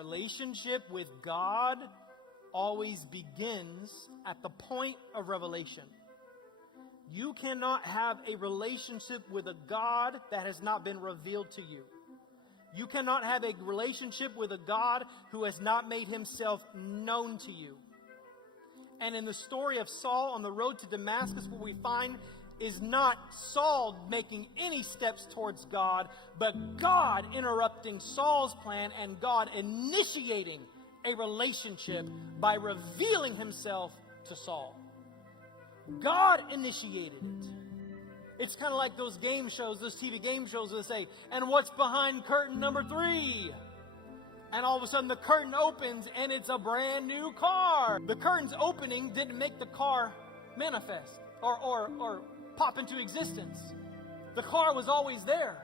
relationship with God always begins at the point of revelation. You cannot have a relationship with a God that has not been revealed to you. You cannot have a relationship with a God who has not made himself known to you. And in the story of Saul on the road to Damascus, what we find is not Saul making any steps towards God, but God interrupting Saul's plan and God initiating a relationship by revealing himself to Saul. God initiated it. It's kind of like those game shows, those TV game shows that say, and what's behind curtain number 3? And all of a sudden the curtain opens and it's a brand new car. The curtain's opening didn't make the car manifest or pop into existence. The car was always there.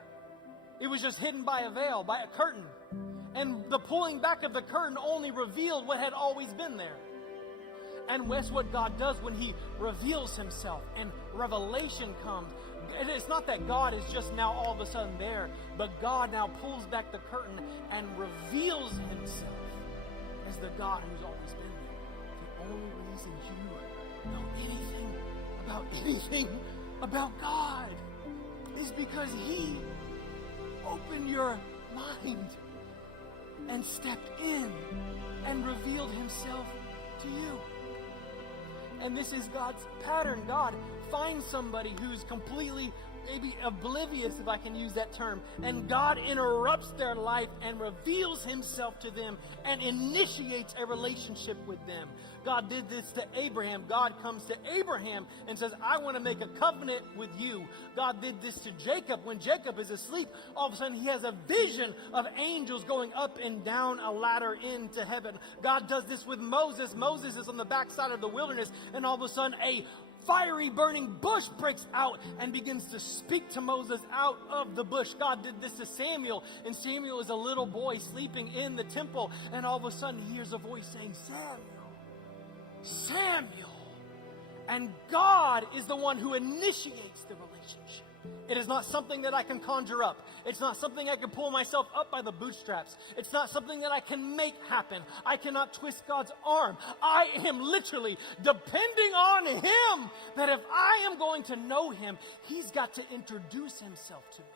It was just hidden by a veil, by a curtain. And the pulling back of the curtain only revealed what had always been there. And that's what God does when he reveals himself and revelation comes. And it's not that God is just now all of a sudden there, but God now pulls back the curtain and reveals himself as the God who's always been there. The only reason you know anything about God is because he opened your mind and stepped in and revealed himself to you. And this is God's pattern. God finds somebody who's completely maybe oblivious, if I can use that term, and God interrupts their life and reveals himself to them and initiates a relationship with them. God did this to Abraham. God comes to Abraham and says, I want to make a covenant with you. God did this to Jacob. When Jacob is asleep, all of a sudden he has a vision of angels going up and down a ladder into heaven. God does this with Moses. Moses is on the backside of the wilderness, and all of a sudden a fiery burning bush breaks out and begins to speak to Moses out of the bush. God did this to Samuel, and Samuel is a little boy sleeping in the temple, and all of a sudden he hears a voice saying, Samuel. And God is the one who initiates the relationship. It is not something that I can conjure up. It's not something I can pull myself up by the bootstraps. It's not something that I can make happen. I cannot twist God's arm. I am literally depending on him, that if I am going to know him, he's got to introduce himself to me.